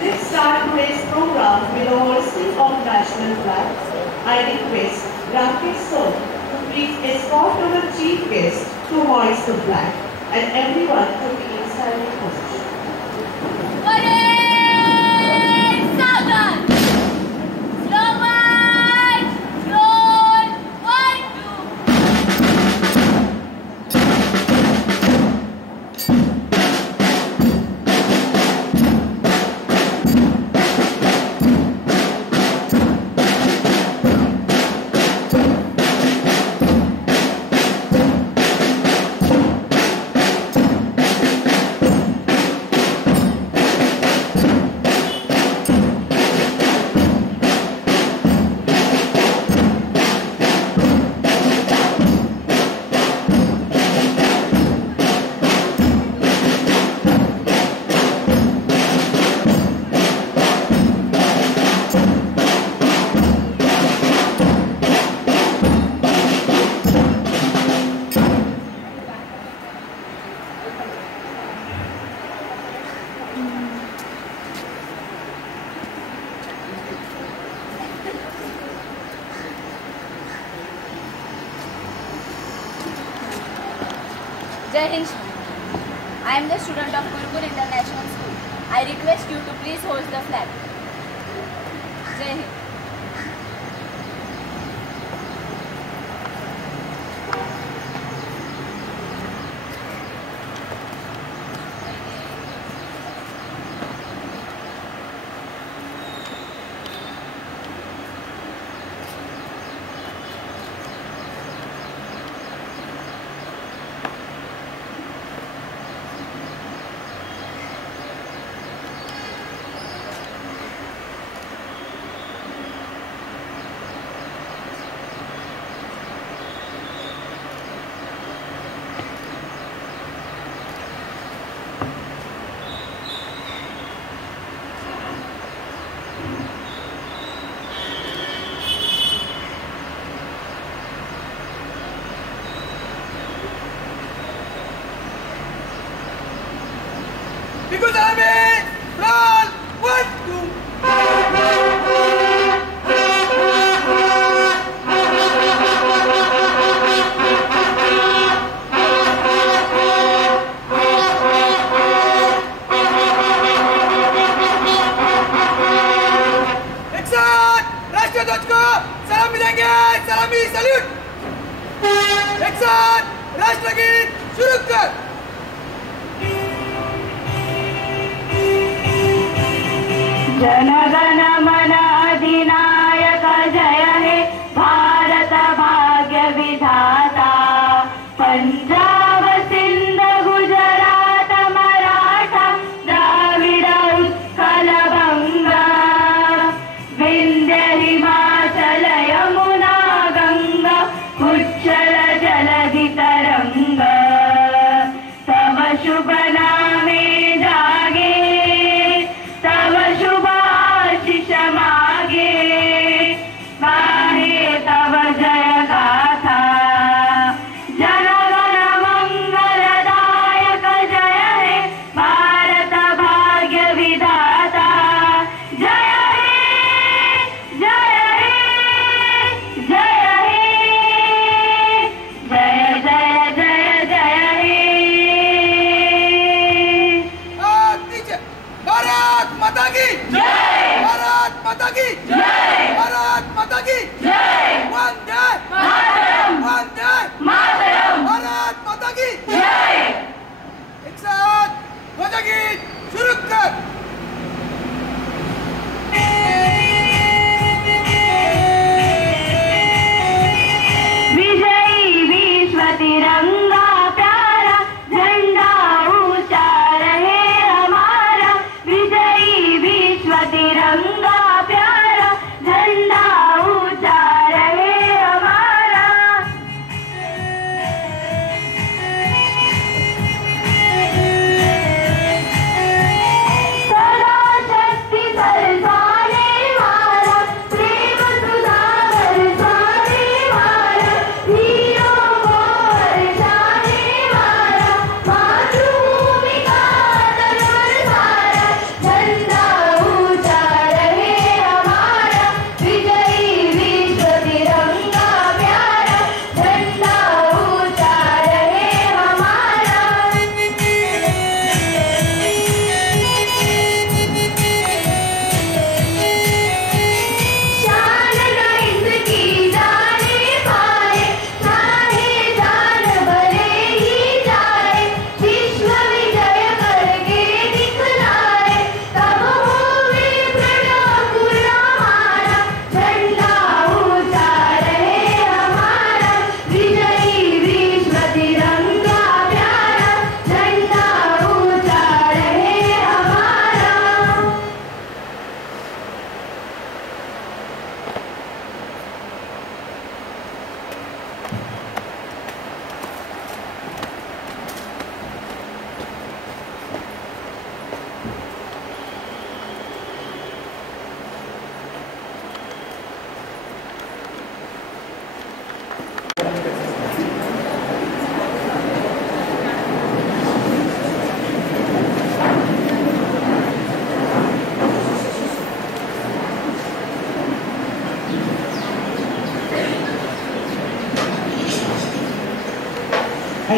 Let's start today's program with a hoisting of national flag. I request Rakesh Sir to please escort our chief guest to hoist the flag and everyone to be in silent position. Parade! Southern! Slow march! Roll! 1, Jai Hind. I am the student of Gurukul International School. I request you to please hoist the flag. Jai Hind. Because I'm in! Roll! 1, 2. Exxon! राष्ट्रध्वज को सलामी देंगे! सलामी salute! Exxon! राष्ट्रगीत शुरू कर! जनगण मन अधिनायक जय हे भारत भाग्य विधाता पंजाब सिंध गुजरात मराठा द्राविड उत्कल बंगा विंध्य हिमाचल यमुना गंगा उच्चल जलधि तरंग तव शुभ नामे जागे तव शुभ आशीष मागे गाहे तव जय गाथा जनगण मंगलदायक जय हे भारत भाग्य विधाता जय हे जय हे जय हे जय जय जय जय हे भारत माता की जय भारत माता की जय भारत माता की जय वंदे मातरम वंदे मातरम भारत माता की जय एक साथ ध्वजगीत शुरू कर विजयी विश्व तिरंगा प्यारा झंडा ऊंचा रहे हमारा विजयी विश्व तिरंगा प्यारा झंडा ऊंचा रहे हमारा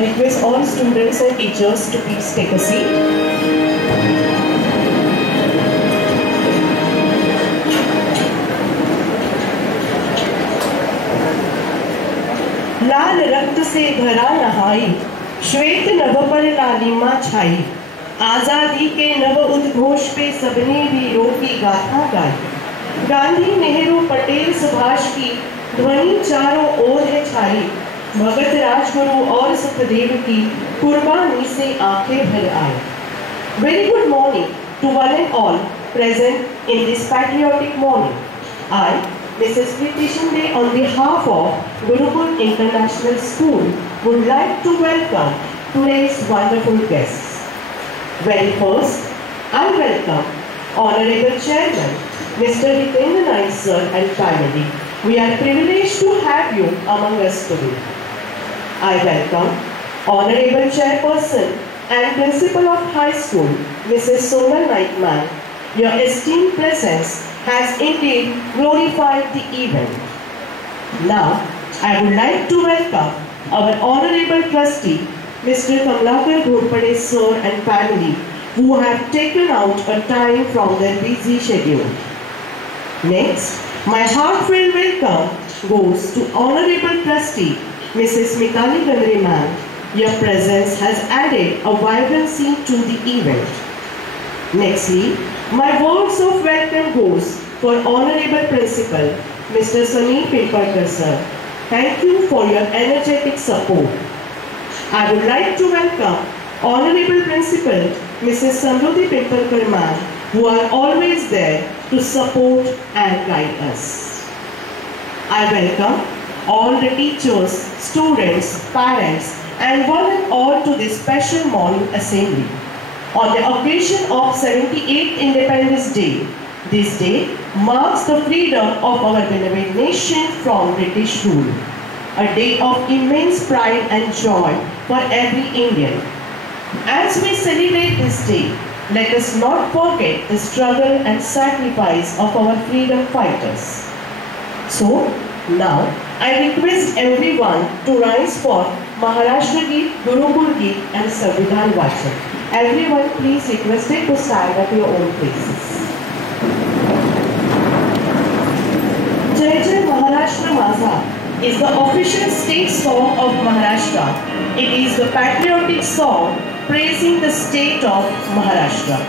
I request all students and teachers to please take a seat. लाल रक्त से भरा नहाई, श्वेत नभ पर लालिमा छाई, आजादी के नव उद्घोष पे सबने वीरों की गाथा गाई। गांधी नेहरू पटेल सुभाष की ध्वनि चारों ओर है छाई, भगत राजगुरु और सुखदेव की कुर्बानी से आंखें भर आई। Very good morning to one and all present in this patriotic morning. I, Mrs. Kriti Shinde, on behalf of Gurukul International School, would like to welcome today's wonderful guests. Very first, I welcome Honorable Chairman, Mr. Hitendra Naik sir and family. We are privileged to have you among us today. I welcome Honorable Chairperson and Principal of High School, Mrs. Sonal Naik ma'am. Your esteemed presence has indeed glorified the event. Now, I would like to welcome our Honorable Trustee, Mr. Kamlakar Ghorpade sir and family, who have taken out a time from their busy schedule. Next, my heartfelt welcome goes to Honorable Trustee, Mrs. Mitali Gandre ma'am. Your presence has added a vibrancy to the event. Nextly, my words of welcome goes for Honorable Principal, Mr. Sameer Pimpalkar sir. Thank you for your energetic support. I would like to welcome Honorable Principal, Mrs. Samruddhi Pimpalkar ma'am, who are always there to support and guide us. I welcome all the teachers, students, parents, and one and all to this special morning assembly. On the occasion of 78th Independence Day, this day marks the freedom of our beloved nation from British rule. A day of immense pride and joy for every Indian. As we celebrate this day, let us not forget the struggle and sacrifice of our freedom fighters. So, now I request everyone to rise for Maharashtra Geet, Gurukul Geet and Samvidhan Vachan. Everyone please requested to stand at your own places. Jai Jai Maharashtra Maza is the official state song of Maharashtra. It is the patriotic song praising the state of Maharashtra.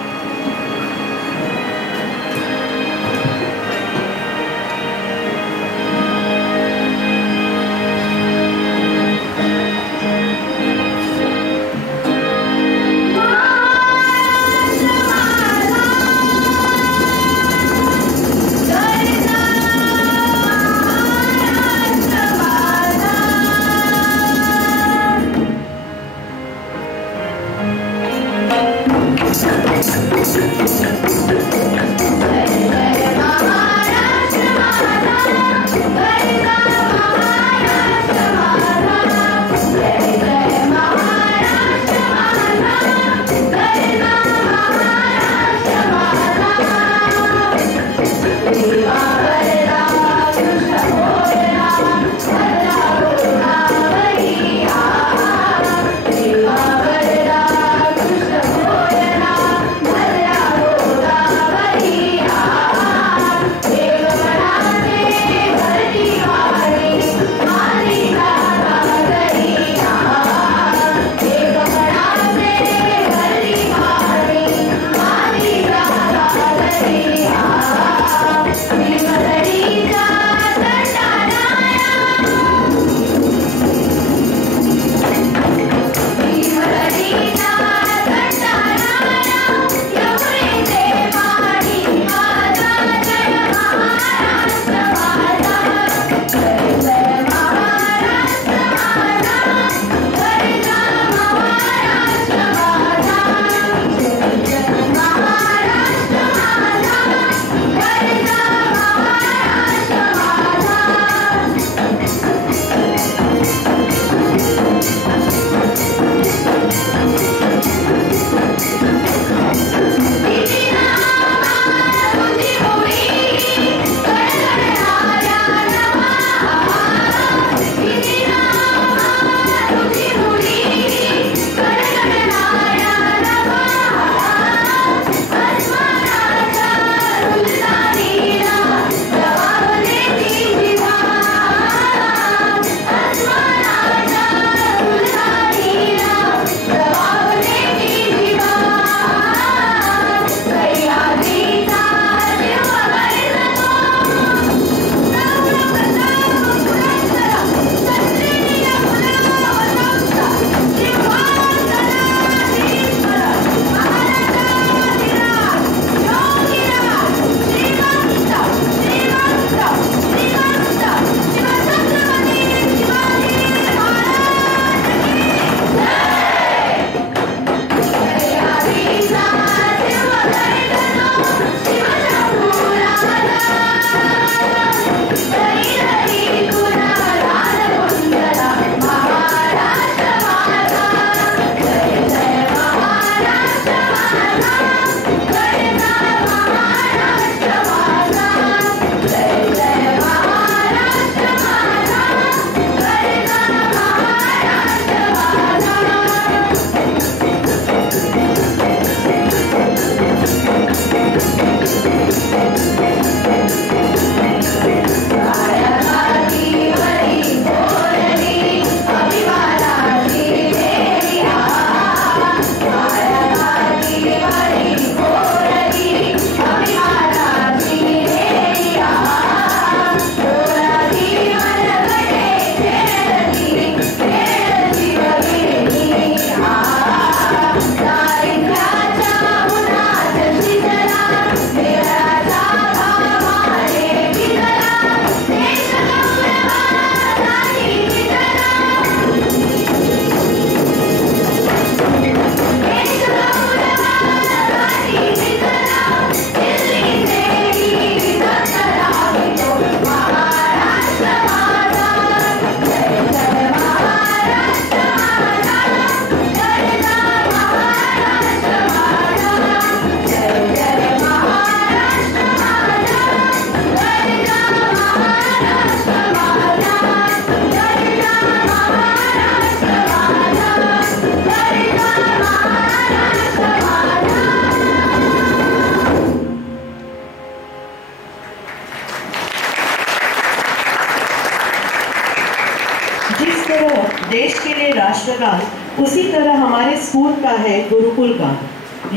राष्ट्रगान उसी तरह हमारे school का है गुरुकुल गान।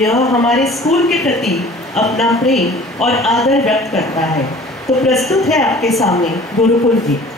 यह हमारे school के प्रति अपना प्रेम और आदर व्यक्त करता है। तो प्रस्तुत है आपके सामने गुरुकुल गीत।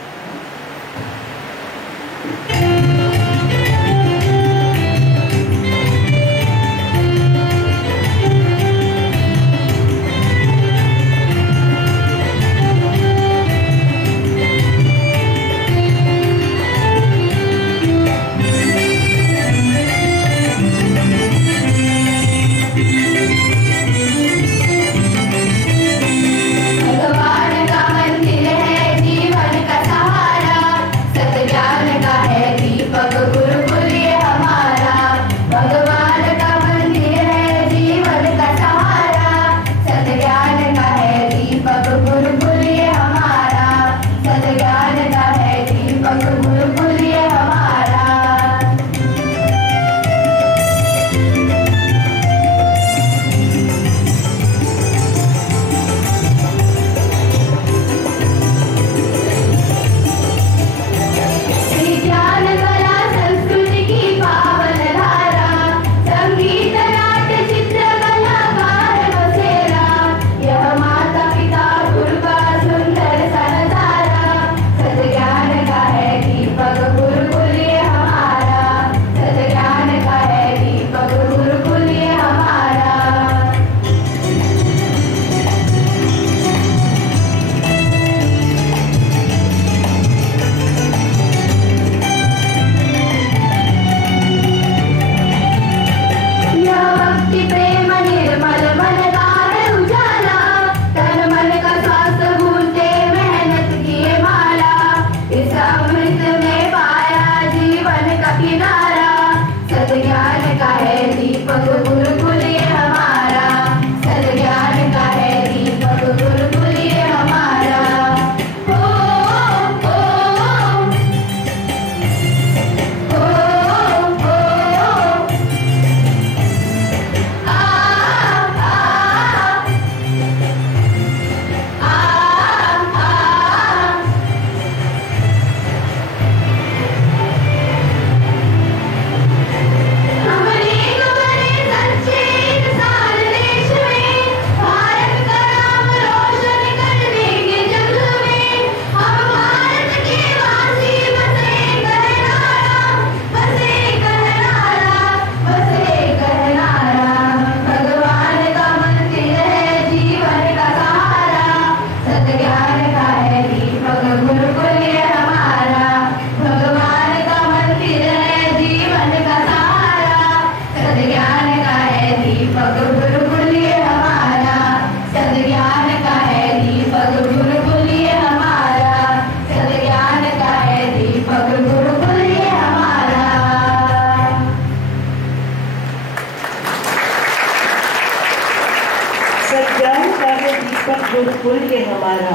गुरुकुल ये हमारा।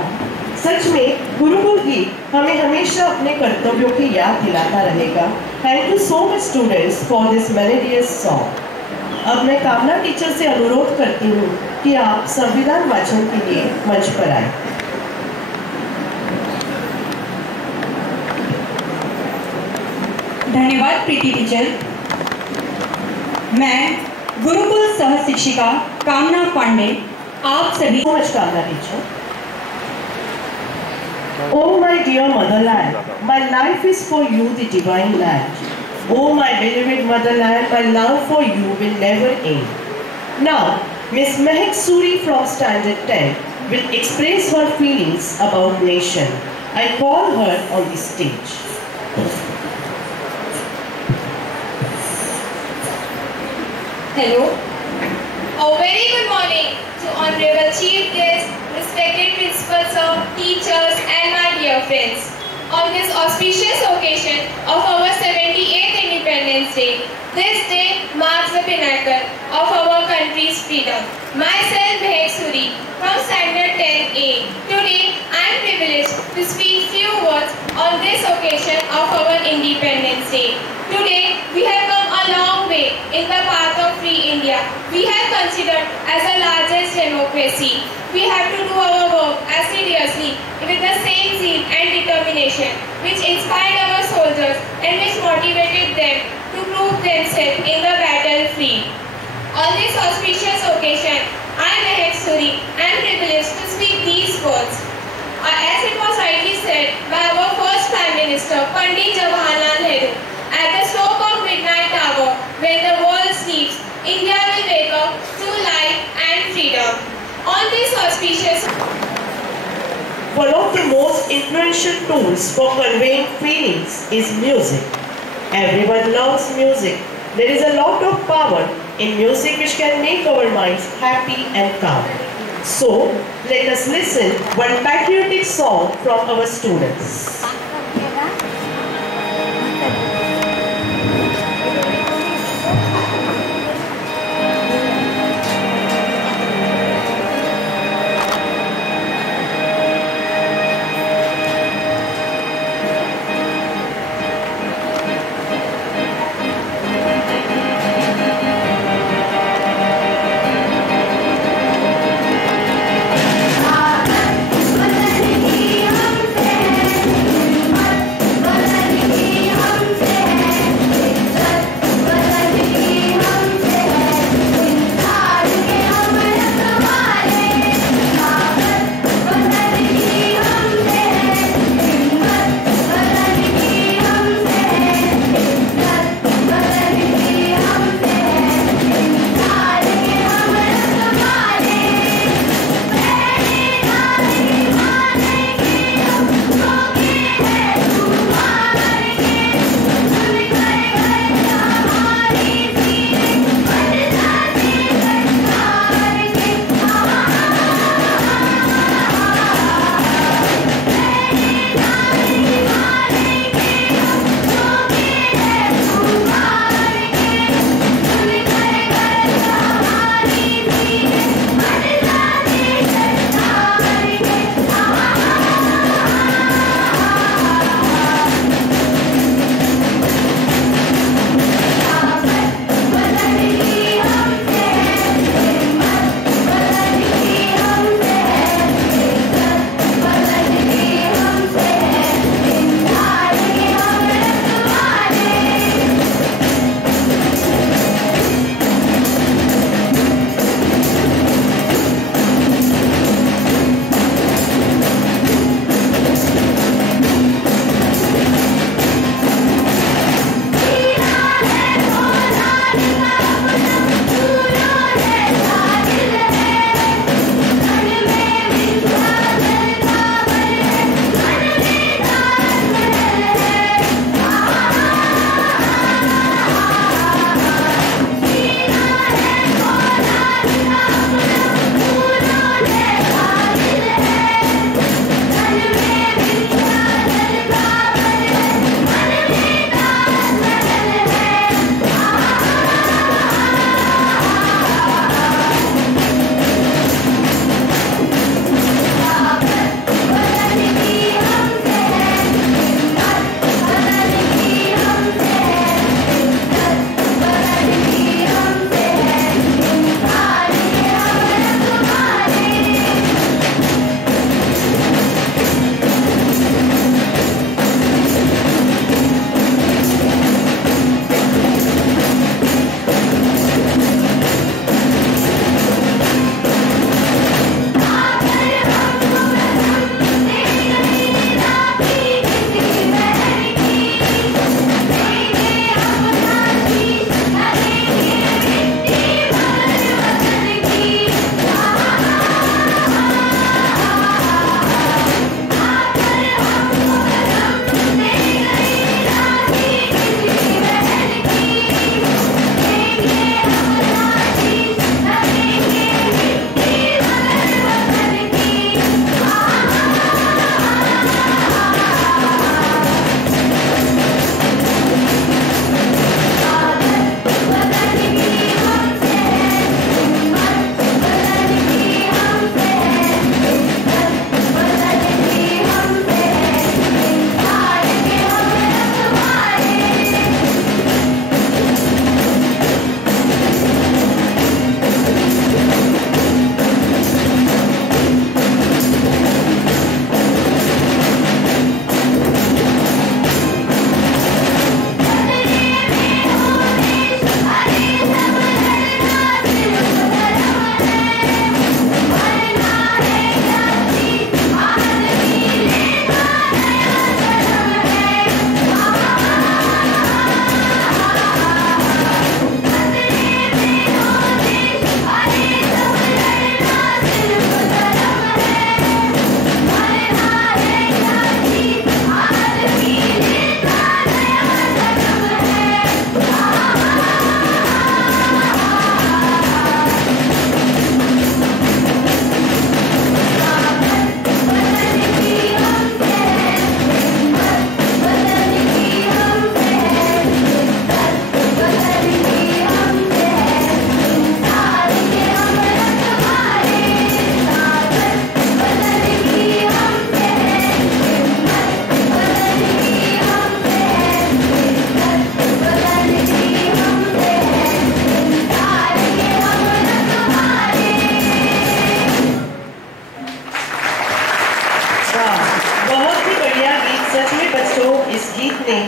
सच में गुरुकुल गीत हमें हमेशा अपने कर्तव्यों की याद दिलाता रहेगा। Thank you so much students for this melodious song. अब मैं कामना टीचर से अनुरोध करती हूँ कि आप संविधान वाचन के लिए मंच पर आए। धन्यवाद प्रीति टीचर। मैं गुरुकुल सह शिक्षिका कामना पांडे आप सभी कामना teacher. Oh my dear motherland, my life is for you, the divine land. Oh my beloved motherland, my love for you will never end. Now, Miss Mehak Suri from Standard 10 will express her feelings about nation. I call her on the stage. Hello. A very good morning to Honorable Chief Guest, respected Principal Sir, teachers and my dear friends. On this auspicious occasion of our 78th Independence Day, this day marks the pinnacle of our country's freedom. Myself, Mehak Suri, from Standard 10A. Today, I am privileged to speak few words on this occasion of our Independence Day. Today, we have come a long way in the path of free India. We have considered as the largest democracy. We have to do our work assiduously with the same zeal and determination which inspired our soldiers and which motivated them to prove themselves in the battlefield. On this auspicious occasion, I, Mehak Suri, am privileged to speak these words. As it was rightly said by our first Prime Minister, Pandit Jawaharlal Nehru, at the stroke of midnight hour, when the world sleeps, India will wake up to life and freedom. On this auspicious One of the most influential tools for conveying feelings is music. Everyone loves music. There is a lot of power in music which can make our minds happy and calm. So, let us listen one patriotic song from our students. वतन की हमसे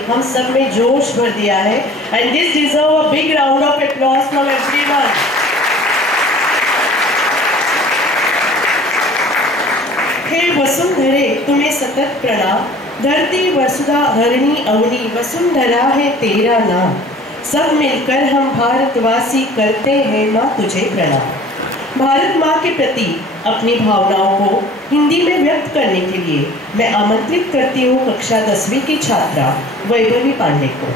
हम सब में जोश भर दिया है and this deserve a big round of applause from everyone. हे वसुंधरे तुम्हें सतत प्रणाम, धरती वसुधा हरणी अवनी वसुंधरा है तेरा नाम। सब मिलकर हम भारतवासी करते हैं माँ तुझे प्रणाम। भारत माँ के प्रति अपनी भावनाओं को हिंदी में व्यक्त करने के लिए मैं आमंत्रित करती हूँ कक्षा 10वीं की छात्रा वैभवी पांडे को।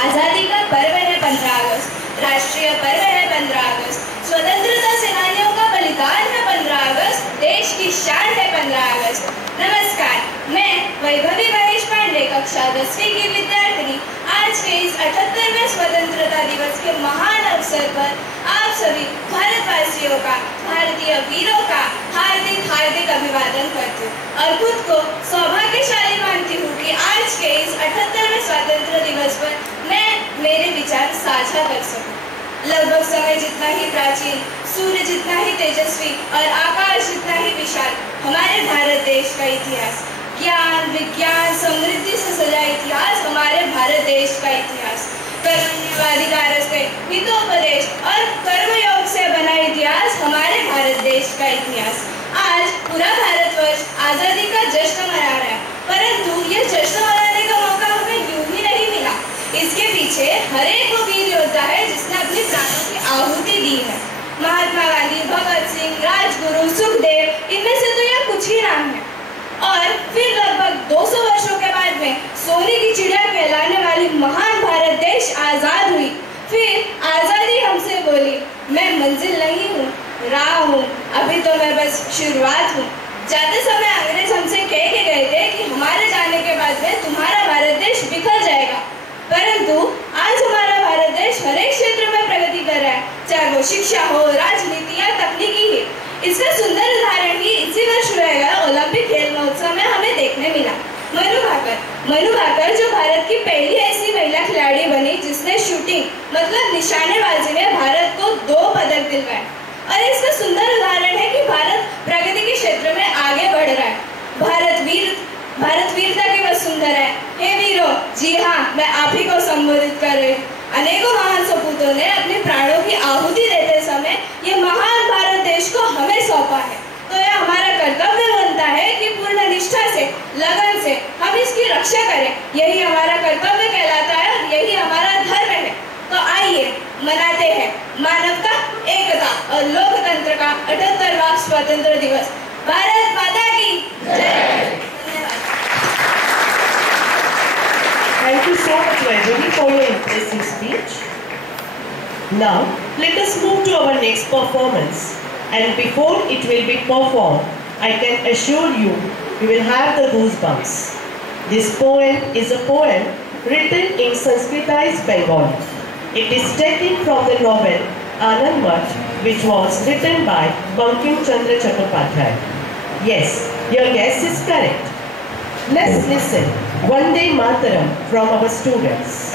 आज़ादी का पर्व है 15 अगस्त, राष्ट्रीय पर्व है 15 अगस्त, स्वतंत्रता सेनानियों का बलिदान है 15 अगस्त, देश की शान है 15 अगस्त। नमस्कार, मैं वैभवी महेश पांडे कक्षा 10वीं की विद्यार्थिनी आज के इस 78वें स्वतंत्रता दिवस के महान अवसर पर आप सभी भारतवासियों का, भारतीय वीरों का हार्दिक हार्दिक अभिवादन करती हूँ और खुद को सौभाग्यशाली मानती हूँ कि आज के इस 78वें स्वतंत्रता दिवस पर मैं मेरे विचार साझा कर सकूँ। लगभग समय जितना ही प्राचीन, सूर्य जितना ही तेजस्वी और आकाश जितना ही विशाल हमारे भारत देश का इतिहास, ज्ञान विज्ञान समृद्धि से सजा इतिहास हमारे भारत देश का इतिहास, कर्मण्येवाधिकार से हितोपदेश और कर्मयोग से बना इतिहास हमारे भारत देश का इतिहास। आज पूरा भारतवर्ष आज़ादी का जश्न मना रहा है, परंतु यह जश्न मनाने का मौका हमें यूं ही नहीं मिला। इसके पीछे हर एक वो वीर योद्धा है जिसने अपने प्राणों की आहुति दी है। महात्मा गांधी, भगत सिंह, राजगुरु, सुखदेव, इनमें से तो यह कुछ ही नाम है। और फिर लगभग 200 वर्षों के बाद में सोने की चिड़िया कहलाने वाली महान भारत देश आजाद हुई। फिर आजादी हमसे बोली, मैं मंजिल नहीं हूँ, राह हूँ, अभी तो मैं बस शुरुआत हूँ। जाते समय अंग्रेज हमसे कह के गए थे कि हमारे जाने के बाद में तुम्हारा भारत देश बिखर जाएगा, परंतु आज हमारा भारत देश हर एक क्षेत्र में प्रगति कर रहा है, चाहे वो शिक्षा हो, राजनीति या तकनीकी ही। इसका सुंदर उदाहरण ही इसी वर्ष हुआ ओलंपिक खेल महोत्सव में हमें देखने मिला। मनु भाकर जो भारत की पहली ऐसी महिला खिलाड़ी बनी जिसने शूटिंग मतलब निशानेबाजी में भारत को 2 पदक दिलवाए। और इसका सुंदर उदाहरण है कि भारत प्रगति के क्षेत्र में आगे बढ़ रहा है। भारत वीरता की वसुंधरा है। हे वीरों, जी हाँ, मैं आप ही को संबोधित कर रही हूँ। अनेकों महान सपूतों ने अपने प्राणों की आहुति देते समय ये महान भारत देश को हमें सौंपा है, तो यह हमारा कर्तव्य बनता है कि पूर्ण निष्ठा से, लगन से हम इसकी रक्षा करें। यही हमारा कर्तव्य कहलाता है और यही हमारा धर्म है। तो आइए मनाते हैं मानवता, एकता और लोकतंत्र का 78वां स्वतंत्रता दिवस। भारत माता की जय। Thank you so much, Vaishali, for your impressive speech. Now, let us move to our next performance. And before it will be performed, I can assure you, you will have the goosebumps. This poem is a poem written in Sanskritized Bengali. It is taken from the novel Anand Math, which was written by Bankim Chandra Chattopadhyay. Yes, your guess is correct. Let's listen Vande Mataram from our students.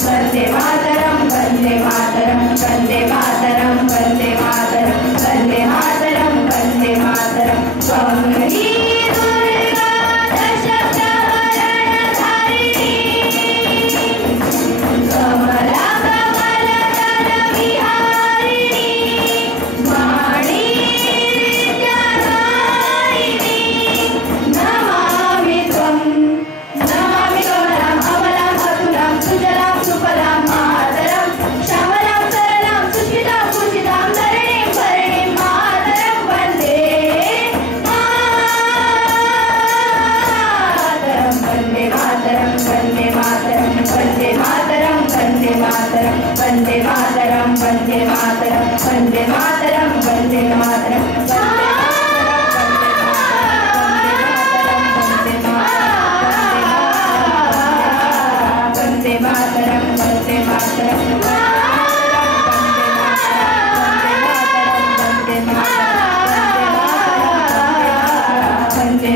Vande Mataram Vande Mataram Vande Mataram Vande Mataram Vande Mataram Vande Mataram Gauri Durga दशप्रहरणधारिणी कमला कमलदल विहारिणी वाणी विद्याधारिणी नमामि त्वं नमामि कमलां अमलां अतुलां सुजलां सुफलां मातरं श्यामलां सरलां सुस्मितां पूजितां धरणीं भरणीं मातरं वन्दे मातरं वन्दे मातरं वन्दे मातरं वन्दे मातरं वन्दे मातरं वन्दे मातरं वन्दे मातरं वन्दे मातरं वन्दे मातरं वन्दे मातरं वन्दे मातरं वन्दे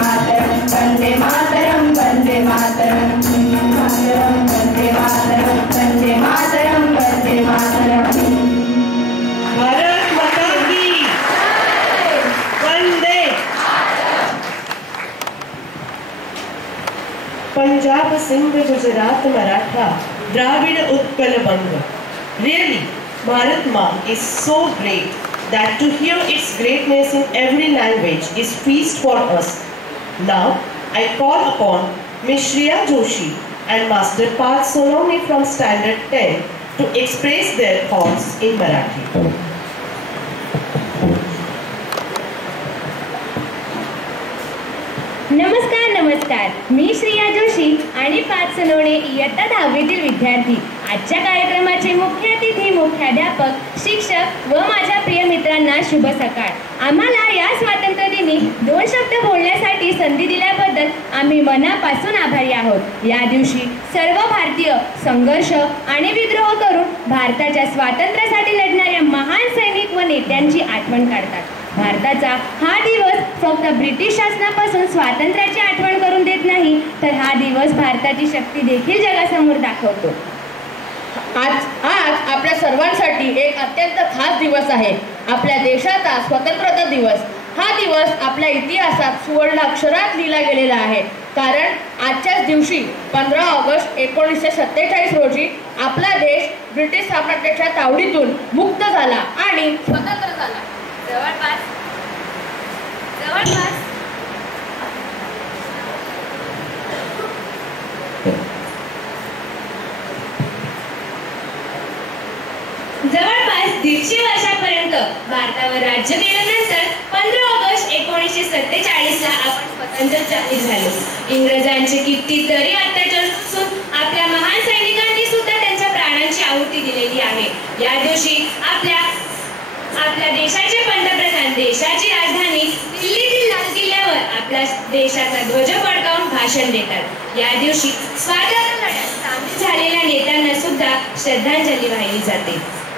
मातरं वन्दे मातरं वन्दे मातरं वन्दे मातरं वन्दे मातरं वन्दे मातरं भारत माता की वंदे। Punjab, Sindh, Gujarat, Maratha, Dravid, Utkal, Banga. Really, Bharat Maa is so great that to hear its greatness in every language is feast for us. Now, I call upon Ms. Shreya Joshi and Master Parth Sononi from Standard 10 to express their thoughts in Marathi. नमस्कार नमस्कार, मी श्रेया जोशी आणि पार्थ सोनवणे इयत्ता 10वीतील विद्यार्थी. आजच्या कार्यक्रमाचे मुख्य अतिथी, मुख्याध्यापक, शिक्षक व माझ्या प्रिय मित्रांना शुभ सकाळ. आम्हाला या स्वातंत्र्य दिनी 2 शब्द बोलण्यासाठी संधी दिल्याबद्दल आम्ही मनापासून आभारी आहोत. या दिवशी सर्व भारतीय संघर्ष आणि विद्रोह करून भारताच्या स्वातंत्र्यासाठी लढणाऱ्या महान सैनिक व नेत्यांची आठवण काढतात. भारताचा हा दिवस फक्त ब्रिटिश शासनापासून स्वातंत्र्याची आठवण करून देत नाही, तर हा दिवस भारताची शक्ती देखील जगासमोर दाखवतो. आज आपल्या सर्वांसाठी एक अत्यंत खास दिवस आहे, आपल्या देशाचा स्वतंत्रता दिवस. हा दिवस आपल्या इतिहासात सुवर्ण अक्षरात लिहिला गेलेला आहे, कारण आजच्याच दिवशी 15 ऑगस्ट 1947 रोजी आपला देश ब्रिटिश साम्राज्याच्या तावडीतून मुक्त झाला आणि स्वतंत्र झाला. जवळपास जवळपास 150 वर्षापर्यंत भारतावर राज्य केल्यानंतर 15 ऑगस्ट 1947 ला आपण स्वतंत्र जाहीर झालो. इंग्रजांचे कितीतरी अत्याचार सोसून आपल्या महान सैनिकांनी सुद्धा त्यांच्या प्राणांची आहुती दिलेली आहे. या दिवशी आपल्या देशाचे पंतप्रधान देशाची राजधानी दिल्लीतील लाल किल्ल्यावर आपल्या देशाचा ध्वज फडकावून भाषण देतात. या दिवशी स्वातंत्र्य लढ्यात सामील झालेल्या नेत्यांना सुद्धा श्रद्धांजली वाहिली जाते.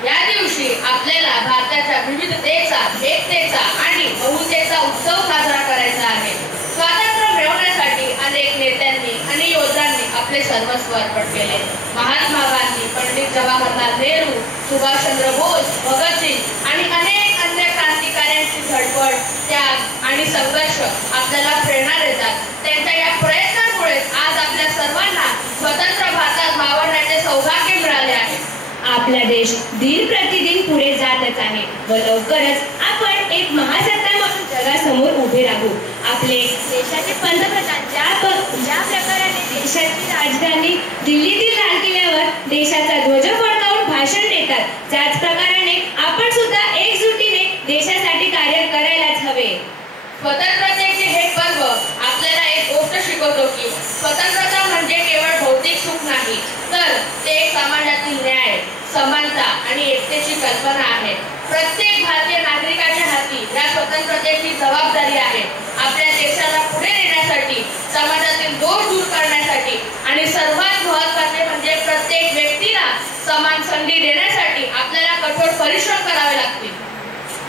या दिवशी आपल्याला भारताच्या विविधतेचा, एकतेचा आणि बहुतेचा उत्सव साजरा करायचा आहे. स्वातंत्र्य मिळवण्यासाठी अनेक नेत्यांनी आणि योद्ध्यांनी आपले सर्वस्व अर्पण केले. महात्मा गांधी, पंडित जवाहरलाल नेहरू, सुभाषचंद्र बोस, भगतसिंग आणि अनेक अन्य क्रांतिकारकांची धडपड, त्याग आणि संघर्ष आपल्याला प्रेरणा देतात. त्यांच्या या प्रयत्नांमुळे आज आपल्या सर्वांना स्वतंत्र भारतात वावरण्याचे सौभाग्य मिळाले आहे. आपला देश दिन प्रतिदिन पुढे जातच आहे व लवकरच आपण एक महासत्ता म्हणून जगासमोर उभे राहू. आपले देशाचे पंतप्रधान ज्या प्रकारे देशाची राजधानी दिल्लीतील लाल किल्ल्यावर देशाचा ध्वज फडकावून भाषण देतात, त्याच प्रकारे आपण सुद्धा एकजुटीने देशासाठी कार्य करायलाच हवे. स्वतंत्रतेचे हे पर्व आपल्याला एक गोष्ट शिकवतो की स्वतंत्रता म्हणजे केवळ भौतिक सुख नाही, तर ते एक समाजातील न्याय, समानता आणि एकतेची कल्पना आहे. प्रत्येक भारतीय नागरिकाच्या हाती या स्वतंत्रतेची जबाबदारी आहे. आपल्या देशाला पुढे नेण्यासाठी, समाजातील दोष दूर करण्यासाठी आणि सर्वात महत्त्वाचे म्हणजे प्रत्येक व्यक्तीला समान संधी देण्यासाठी आपल्याला कठोर परिश्रम करावे लागतील.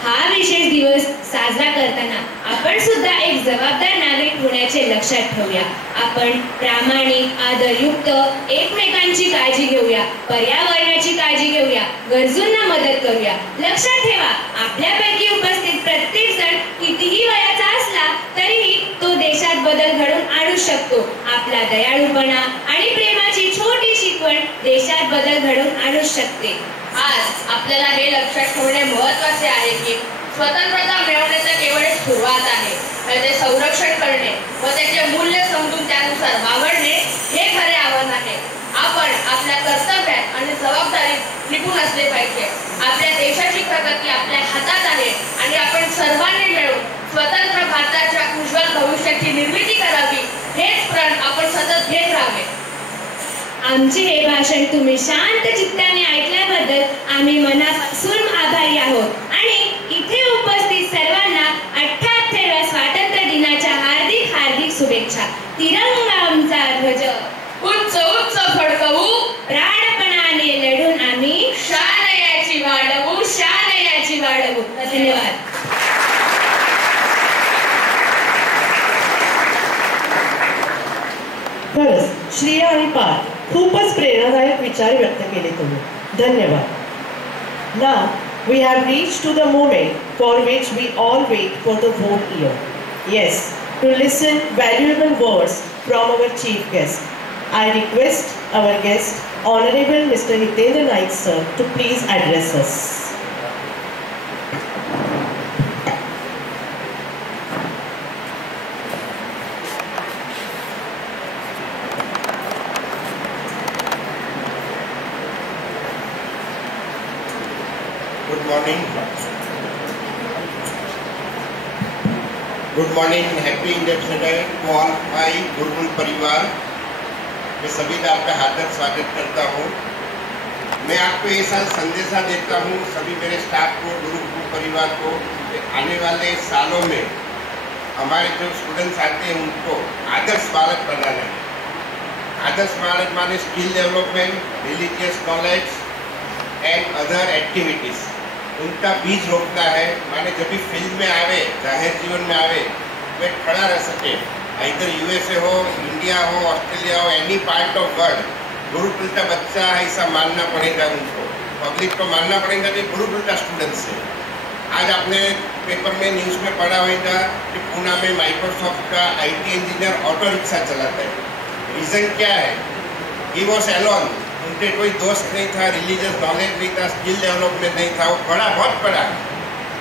हा विशेष दिवस साजरा करताना आपण सुद्धा एक जबाबदार नागरिक होण्याचे लक्षात ठेवूया. आपण प्रामाणिक, आदरयुक्त एकमेकांची काळजी घेऊया, पर्यावरणाची काळजी घेऊया, गरजूंना मदत करूया. लक्षात ठेवा, आपल्यापैकी उपस्थित प्रत्येक जण कितीही वयाचा असला तरीही तो देशात बदल घडवून आणू शकतो. आपला दयाळूपणा आणि प्रेमाची छोटी शिकवण देशात बदल घडवून आणू शकते. आज आपल्याला हे लक्षात ठेवणे महत्त्वाचे आहे की स्वतंत्रता मिळवण्याचा केवळ एक सुरुवात आहे. त्याचे संरक्षण करणे व त्याचे मूल्य समजून त्यानुसार वावरणे हे खरे आव्हान आहे. आपण आपल्या कर्तव्यात आणि जबाबदारीत निपुण असले पाहिजे. आपल्या देशाची प्रगती आपल्या हातात आहे आणि आपण सर्वांनी मिळून स्वतंत्र भारताच्या उज्ज्वल भविष्याची निर्मिती करावी. हेच प्रण आपण सतत घेत राहावे. आमचे हे भाषण तुम्ही शांत चित्ताने ऐकल्याबद्दल आम्ही मनापासून आभारी आहोत आणि इथे उपस्थित सर्वांना 78व्या स्वातंत्र्य दिनाच्या हार्दिक हार्दिक शुभेच्छा. तिरंगा आमचा ध्वज उंच उंच फडकवू, प्राणपणाने लढून आम्ही शान याची वाढवू, शान याची वाढवू. धन्यवाद. खरंच श्रिया आणि पार्थ खूपच प्रेरणादायक विचार व्यक्त केले तुम्ही. धन्यवाद. Now we have reached to the moment for which we all wait for the whole year. Yes, to listen valuable words from our chief guest. I request our guest, Honorable Mr. Hitendra Naik sir, to please address us. Good morning, happy independence day to all my Gurukul परिवार. मैं सभी का आपका हार्दिक स्वागत करता हूँ. मैं आपको ये साल संदेशा देता हूँ सभी मेरे स्टाफ को, गुरुकुल परिवार को, आने वाले सालों में हमारे जो स्टूडेंट्स आते हैं उनको आदर्श बालक बनाना है. आदर्श बालक माने skill development, religious knowledge and other activities. उनका बीज रोपना है. माने जब भी फील्ड में आवे, जाहिर जीवन में आवे, वे खड़ा रह सके. इधर यूएसए हो, इंडिया हो, ऑस्ट्रेलिया हो, any part of world, Gurukul का बच्चा ऐसा मानना पड़ेगा उनको. पब्लिक को मानना पड़ेगा कि गुरुकुल का स्टूडेंट्स है. आज आपने पेपर में न्यूज़ में पढ़ा होगा कि पूना में माइक्रोसॉफ्ट का IT इंजीनियर ऑटो रिक्शा चलाता है. रीज़न क्या है? He was alone. उनके कोई दोस्त नहीं था, रिलीजियस नॉलेज नहीं था, स्किल डेवलपमेंट नहीं था. वो पढ़ा, बहुत पढ़ा,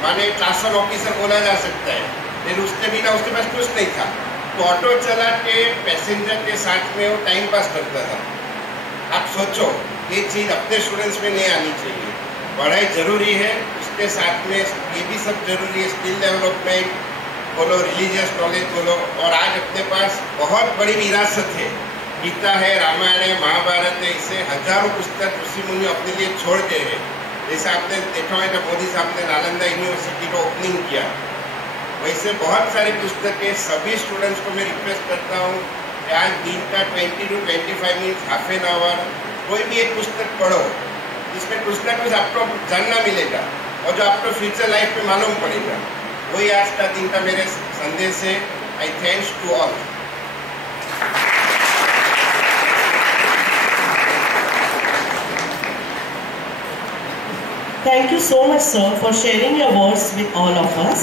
माने क्लास वन ऑफिसर बोला जा सकता है. लेकिन उसके बिना उसके पास कुछ नहीं था. तो ऑटो चला के पैसेंजर के साथ में वो टाइम पास करता था. आप सोचो, ये चीज़ अपने स्टूडेंट्स में नहीं आनी चाहिए. पढ़ाई जरूरी है, उसके साथ में ये भी सब जरूरी है. स्किल डेवलपमेंट बोलो, रिलीजियस नॉलेज बोलो. और आज अपने पास बहुत बड़ी विरासत है. गीता है, रामायण है, महाभारत है. इससे हजारों पुस्तक ऋषि मुनि अपने लिए छोड़ गए हैं. जैसे आपने देखा है जब मोदी साहब ने नालंदा यूनिवर्सिटी का ओपनिंग किया, वैसे बहुत सारी पुस्तकें. सभी स्टूडेंट्स को मैं रिक्वेस्ट करता हूँ कि आज दिन का 20 to 25 minute, half an hour कोई भी एक पुस्तक पढ़ो, जिसमें कुछ ना कुछ आपको जानना मिलेगा और जो आपको फ्यूचर लाइफ में मालूम पड़ेगा. वही आज का दिन का मेरे संदेश है. I thanks to all. Thank you so much, sir, for sharing your words with all of us.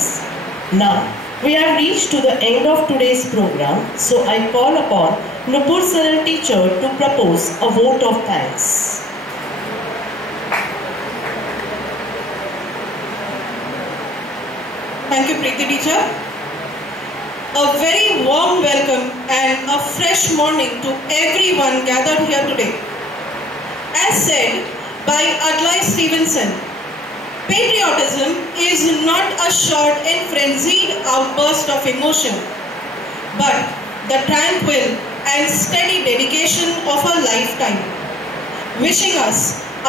Now, we have reached to the end of today's program, so I call upon Nupur Saral teacher to propose a vote of thanks. Thank you, Preeti teacher. A very warm welcome and a fresh morning to everyone gathered here today. As said by Adlai Stevenson, patriotism is not a short and frenzied outburst of emotion, but the tranquil and steady dedication of a lifetime. Wishing us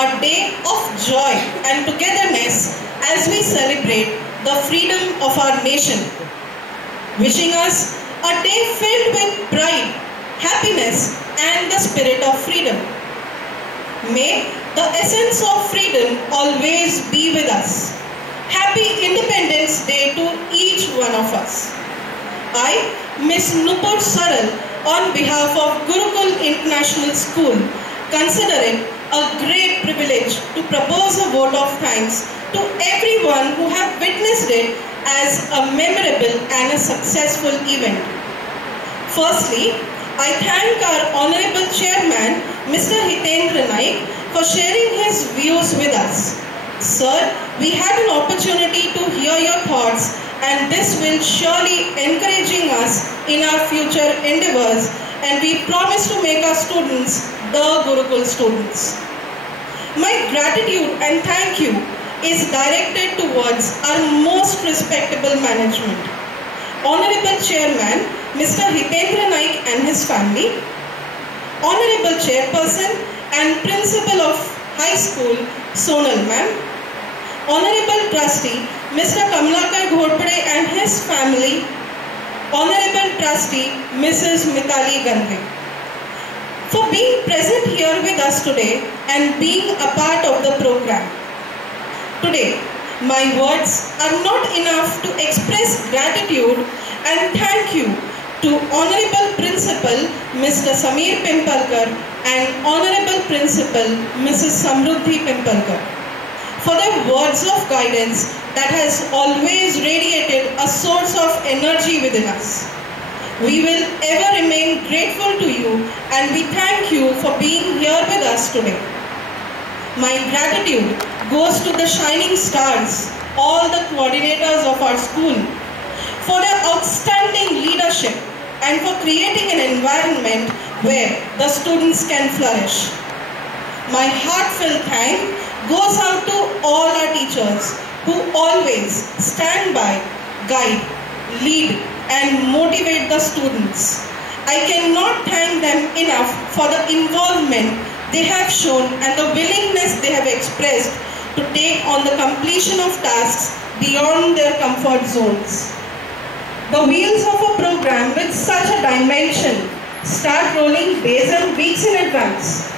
a day of joy and togetherness as we celebrate the freedom of our nation. Wishing us a day filled with pride, happiness, and the spirit of freedom. May the essence of freedom always be with us, Happy Independence Day to each one of us. I, Miss Nupur Saral, on behalf of Gurukul International School, consider it a great privilege to propose a vote of thanks to everyone who have witnessed it as a memorable and a successful event. Firstly, I thank our Honorable Chairman, Mr. Hitendra Naik, for sharing his views with us. Sir, we had an opportunity to hear your thoughts, and this will surely encouraging us in our future endeavors, and we promise to make our students the Gurukul students. My gratitude and thank you is directed towards our most respectable management. Honorable Chairman, Mr. Hitendra Naik and his family, Honorable Chairperson and Principal of High School, Sonal Ma'am, Honorable Trustee, Mr. Kamlakar Ghodpade and his family, Honorable Trustee, Mrs. Mitali Gandhi, for being present here with us today and being a part of the program. Today, my words are not enough to express gratitude and thank you to Honorable Principal Mr. Sameer Pimpalkar and Honorable Principal Mrs. Samruddhi Pimpalkar for their words of guidance that has always radiated a source of energy within us. We will ever remain grateful to you and we thank you for being here with us today. My gratitude goes to the shining stars, all the coordinators of our school, for their outstanding leadership and for creating an environment where the students can flourish. My heartfelt thank goes out to all our teachers who always stand by, guide, lead and motivate the students. I cannot thank them enough for the involvement they have shown and the willingness they have expressed to take on the completion of tasks beyond their comfort zones. The wheels of a program with such a dimension start rolling days and weeks in advance.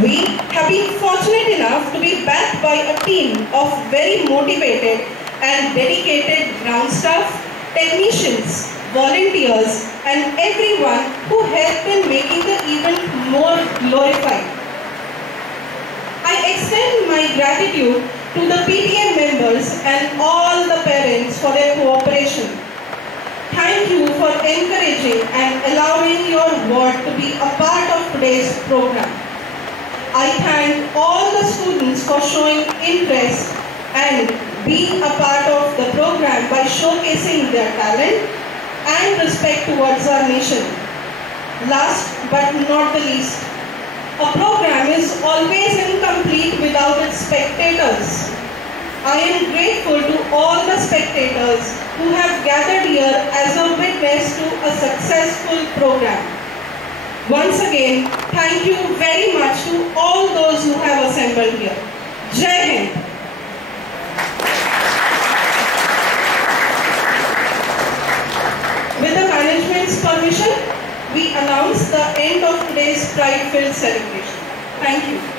We have been fortunate enough to be backed by a team of very motivated and dedicated ground staff, technicians, volunteers and everyone who helped in making the event more glorified. I extend my gratitude to the PTA members and all the parents for their cooperation. Thank you for encouraging and allowing your ward to be a part of today's program. I thank all the students for showing interest and being a part of the program by showcasing their talent and respect towards our nation. Last but not the least, a program is always incomplete without its spectators. I am grateful to all the spectators who have gathered here as a witness to a successful program. Once again, thank you very much to all those who have assembled here. Jai Hind. With the management's permission, we announce the end of today's Pride-filled celebration. Thank you.